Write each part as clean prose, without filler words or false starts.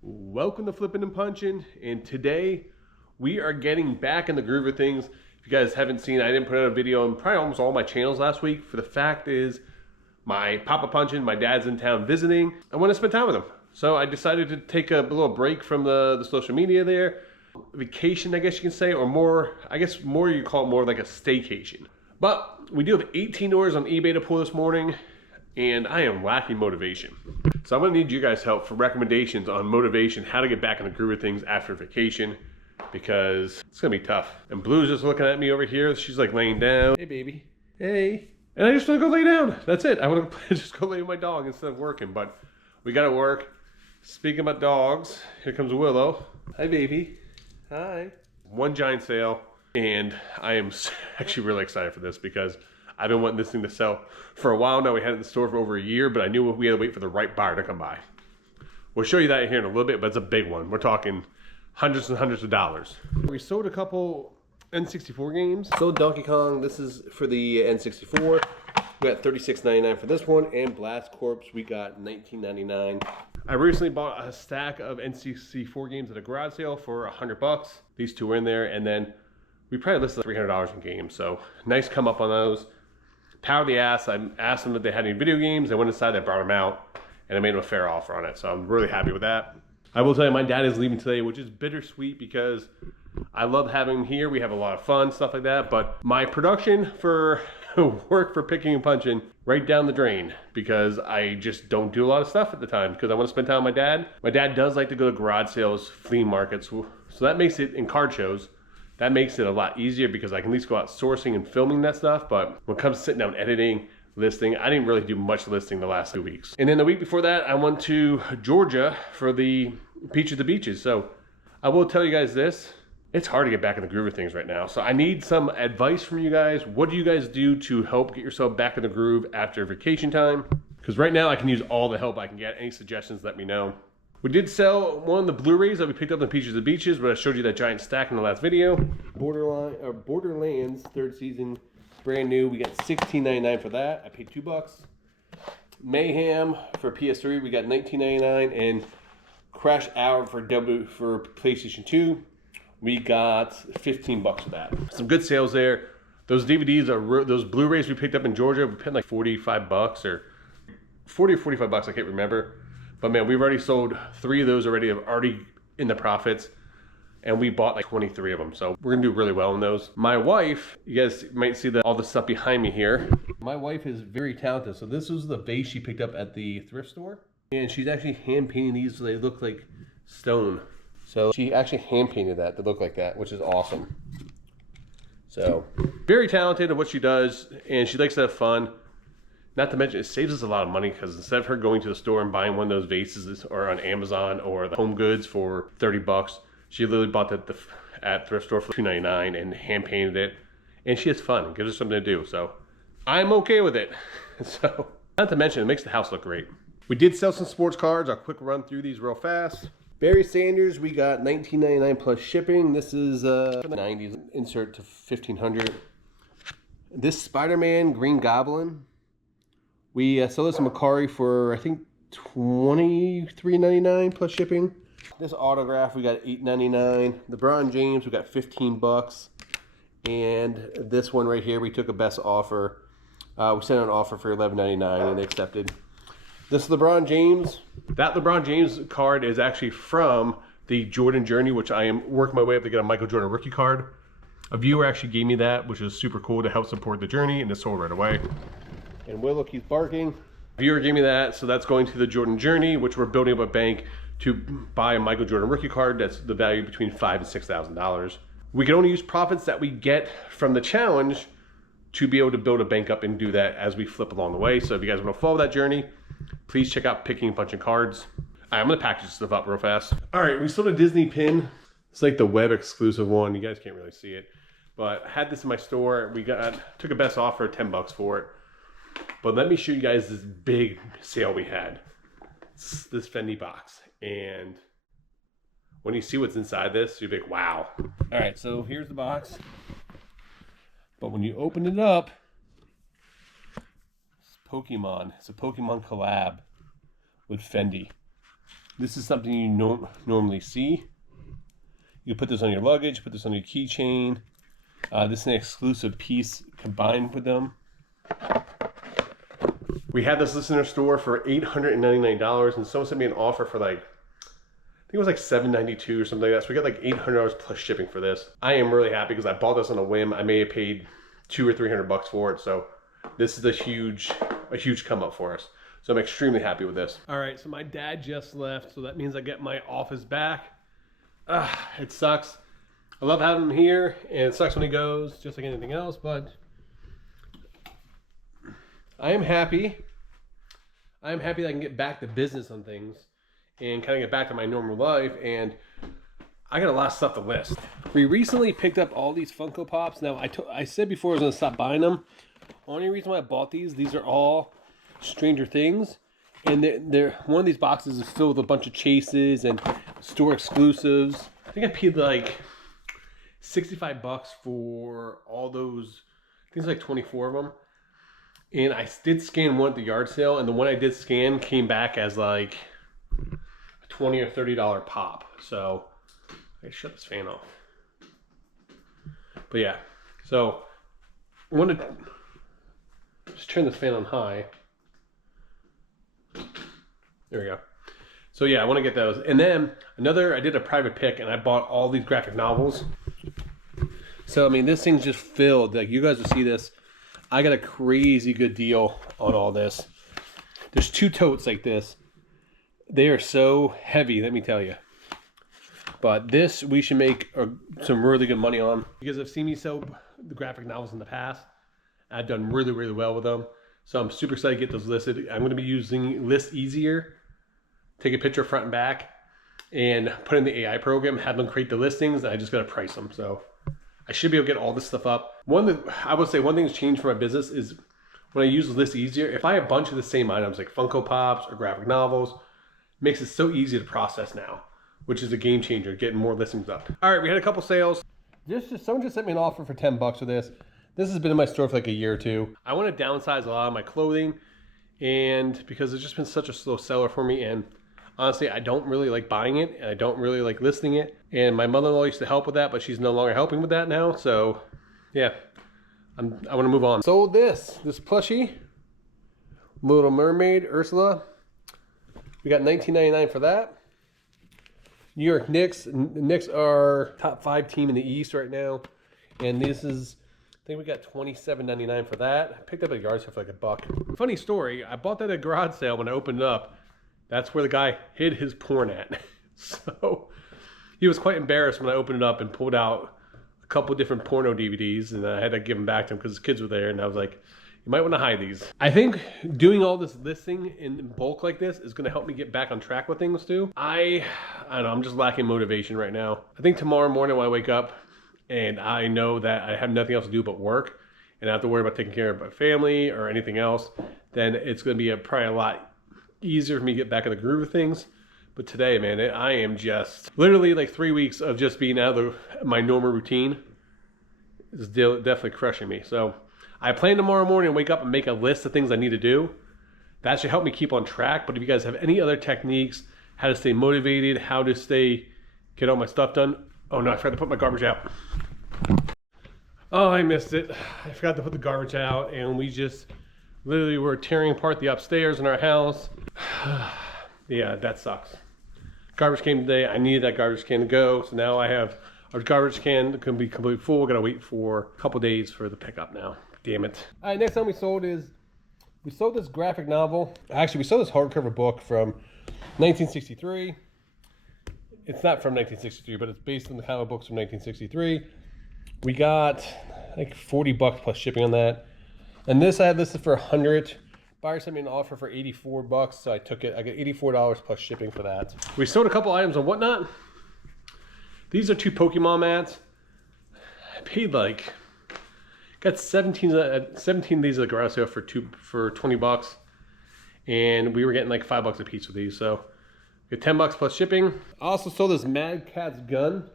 Welcome to Flipping and Punching, and today we are getting back in the groove of things. If you guys haven't seen, I didn't put out a video on probably almost all my channels last week. For the fact is, my Papa Punchin', my dad's in town visiting. I want to spend time with him. So I decided to take a little break from the social media there. Vacation, I guess you can say, or more, I guess more you call it more like a staycation. But we do have 18 orders on eBay to pull this morning, and I am lacking motivation. So I'm gonna need you guys' help for recommendations on motivation, how to get back in the groove of things after vacation, because it's gonna be tough. And Blue's just looking at me over here. She's like laying down. Hey, baby. Hey. And I just wanna go lay down. That's it. I wanna just go lay with my dog instead of working, but we gotta work. Speaking about dogs, here comes Willow. Hi, baby. Hi. One giant sale, and I am actually really excited for this because I've been wanting this thing to sell for a while now. We had it in the store for over a year, but I knew we had to wait for the right buyer to come by. We'll show you that here in a little bit, but it's a big one. We're talking hundreds and hundreds of dollars. We sold a couple N64 games. Sold Donkey Kong. This is for the N64. We got $36.99 for this one, and Blast Corps we got $19.99. I recently bought a stack of N64 games at a garage sale for $100. These two were in there, and then we probably listed $300 in games, so nice come up on those. Power the ass. I asked them if they had any video games. They went inside, I brought them out, and I made them a fair offer on it. So I'm really happy with that. I will tell you, my dad is leaving today, which is bittersweet because I love having him here. We have a lot of fun, stuff like that. But my production for work for Picking and Punching right down the drain because I just don't do a lot of stuff at the time because I want to spend time with my dad. My dad does like to go to garage sales, flea markets. So that makes it, in card shows, that makes it a lot easier because I can at least go out sourcing and filming that stuff. But when it comes to sitting down editing, listing, I didn't really do much listing the last 2 weeks. And then the week before that, I went to Georgia for the Peach of the Beaches. So I will tell you guys this, it's hard to get back in the groove of things right now. So I need some advice from you guys. What do you guys do to help get yourself back in the groove after vacation time? Because right now I can use all the help I can get. Any suggestions, let me know. We did sell one of the Blu-rays that we picked up on Peaches of the Beaches, but I showed you that giant stack in the last video. Borderlands, third season, brand new. We got $16.99 for that. I paid $2. Mayhem for PS3, we got $19.99, and Crash Hour for PlayStation 2, we got $15 for that. Some good sales there. Those DVDs are those Blu-rays we picked up in Georgia. We paid like $45 or 40 or $45. I can't remember. But man, we've already sold 3 of those already. I'm already in the profits. And we bought like 23 of them. So we're gonna do really well in those. My wife, you guys might see all the stuff behind me here. My wife is very talented. So this was the vase she picked up at the thrift store. And she's actually hand painting these so they look like stone. So she actually hand painted that to look like that, which is awesome. So very talented at what she does. And she likes to have fun. Not to mention, it saves us a lot of money because instead of her going to the store and buying one of those vases or on Amazon or the Home Goods for $30, she literally bought that at thrift store for $2.99 and hand painted it. And she has fun. It gives her something to do. So I'm okay with it. So not to mention, it makes the house look great. We did sell some sports cards. I'll quick run through these real fast. Barry Sanders, we got $19.99 plus shipping. This is 90s insert to $1,500. This Spider-Man Green Goblin. We sold this in Macari for, I think, $23.99 plus shipping. This autograph, we got $8.99. LeBron James, we got $15. And this one right here, we took a best offer. We sent an offer for $11.99 and they accepted. This LeBron James, that LeBron James card is actually from the Jordan Journey, which I am working my way up to get a Michael Jordan rookie card. A viewer actually gave me that, which is super cool to help support the journey, and it sold right away. And Willow keeps barking. Viewer gave me that, so that's going to the Jordan Journey, which we're building up a bank to buy a Michael Jordan rookie card. That's the value between $5,000 and $6,000. We can only use profits that we get from the challenge to be able to build a bank up and do that as we flip along the way. So if you guys want to follow that journey, please check out Picking and Punching Cards. All right, I'm gonna package stuff up real fast. All right, we sold a Disney pin. It's like the web exclusive one. You guys can't really see it, but I had this in my store. We took a best offer, $10 for it. But let me show you guys this big sale we had. It's this Fendi box. And when you see what's inside this, you'll be like, wow. All right, so here's the box. But when you open it up, it's Pokemon. It's a Pokemon collab with Fendi. This is something you don't normally see. You put this on your luggage, put this on your keychain. This is an exclusive piece combined with them. We had this listener store for $899, and someone sent me an offer for like, I think it was like $792 or something like that. So we got like $800 plus shipping for this. I am really happy because I bought this on a whim. I may have paid $200 or $300 for it. So this is a huge come up for us. So I'm extremely happy with this. All right, so my dad just left, so that means I get my office back. It sucks. I love having him here, and it sucks when he goes, just like anything else, but I am happy. I am happy that I can get back to business on things and kind of get back to my normal life, and I got a lot of stuff to list. We recently picked up all these Funko Pops. Now, I said before I was going to stop buying them. Only reason why I bought these are all Stranger Things, and they're one of these boxes is filled with a bunch of chases and store exclusives. I think I paid like $65 for all those. I think it's like 24 of them. And I did scan one at the yard sale, and the one I did scan came back as like a $20 or $30 pop. So I gotta shut this fan off. But yeah, so I wanted to just turn this fan on high. There we go. So yeah, I want to get those. And then I did a private pick, and I bought all these graphic novels. So I mean, this thing's just filled. Like, you guys will see this. I got a crazy good deal on all this. There's 2 totes like this. They are so heavy, let me tell you. But this we should make some really good money on, because I've seen me sell the graphic novels in the past. I've done really, really well with them. So I'm super excited to get those listed. I'm going to be using List Easier. Take a picture front and back and put in the AI program, have them create the listings, and I just got to price them. So I should be able to get all this stuff up. I would say one thing that's changed for my business is when I use List Easier, if I have a bunch of the same items like Funko Pops or graphic novels, it makes it so easy to process now, which is a game changer, getting more listings up. All right, we had a couple sales. Someone just sent me an offer for $10 for this. This has been in my store for like a year or 2. I want to downsize a lot of my clothing, and because it's just been such a slow seller for me, and honestly, I don't really like buying it, and I don't really like listing it. And my mother-in-law used to help with that, but she's no longer helping with that now. So yeah, I want to move on. Sold this plushie, Little Mermaid, Ursula. We got $19.99 for that. New York Knicks. Knicks are top 5 team in the East right now. And this is, I think we got $27.99 for that. I picked up a yard sale for like $1. Funny story, I bought that at a garage sale. When I opened it up, that's where the guy hid his porn at. So he was quite embarrassed when I opened it up and pulled out a couple different porno DVDs, and I had to give them back to him because his kids were there, and I was like, you might want to hide these. I think doing all this listing in bulk like this is going to help me get back on track with things too. I don't know, I'm just lacking motivation right now. I think tomorrow morning when I wake up and I know that I have nothing else to do but work, and I have to worry about taking care of my family or anything else, then it's going to be probably a lot easier for me to get back in the groove of things. But today, man, I am just literally like 3 weeks of just being out of my normal routine. It's definitely crushing me. So I plan tomorrow morning to wake up and make a list of things I need to do. That should help me keep on track. But if you guys have any other techniques, how to stay motivated, how to get all my stuff done. Oh no, I forgot to put my garbage out. Oh, I missed it. I forgot to put the garbage out, and we just literally were tearing apart the upstairs in our house. Yeah, that sucks. Garbage came today. I needed that garbage can to go, so now I have our garbage can can be completely full. Gotta wait for a couple days for the pickup now. Damn it. All right, next time we sold this graphic novel. Actually, we sold this hardcover book from 1963. It's not from 1963, but it's based on the comic books from 1963. We got like $40 plus shipping on that. And this I had listed for $100. Buyer sent me an offer for $84, so I took it. I got $84 plus shipping for that. We sold a couple items on Whatnot. These are 2 Pokemon mats. I paid like, got 17 of these at the garage sale for $20, and we were getting like $5 a piece with these. So we got $10 plus shipping. I also sold this Mad Catz gun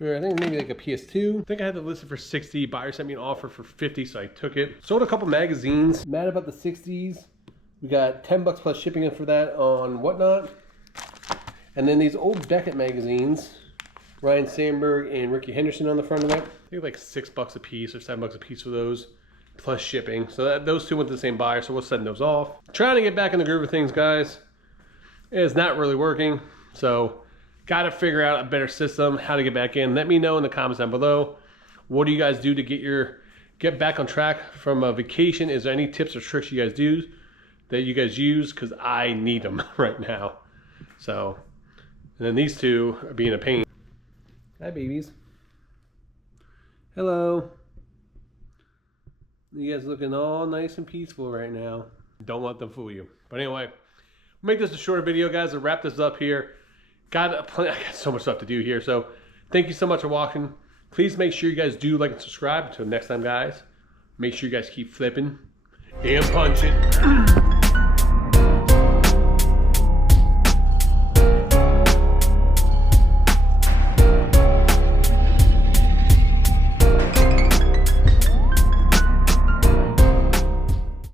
for I think maybe like a PS2. I think I had it listed for 60. Buyer sent me an offer for 50, so I took it. Sold a couple magazines. Mad about the 60s. We got 10 bucks plus shipping in for that on Whatnot. And then these old Beckett magazines, Ryan Sandberg and Ricky Henderson on the front of that. I think like $6 a piece or $7 a piece for those, plus shipping. So those two went to the same buyer, so we'll send those off. Trying to get back in the groove of things, guys. It's not really working, so got to figure out a better system, how to get back in. Let me know in the comments down below. What do you guys do to get back on track from a vacation? Is there any tips or tricks you guys do that you guys use? Because I need them right now. So, and then these two are being a pain. Hi, babies. Hello. You guys looking all nice and peaceful right now. Don't let them fool you. But anyway, we'll make this a shorter video, guys, to wrap this up here. I got so much stuff to do here. So thank you so much for watching. Please make sure you guys do like and subscribe. Until next time, guys, make sure you guys keep flipping and punching.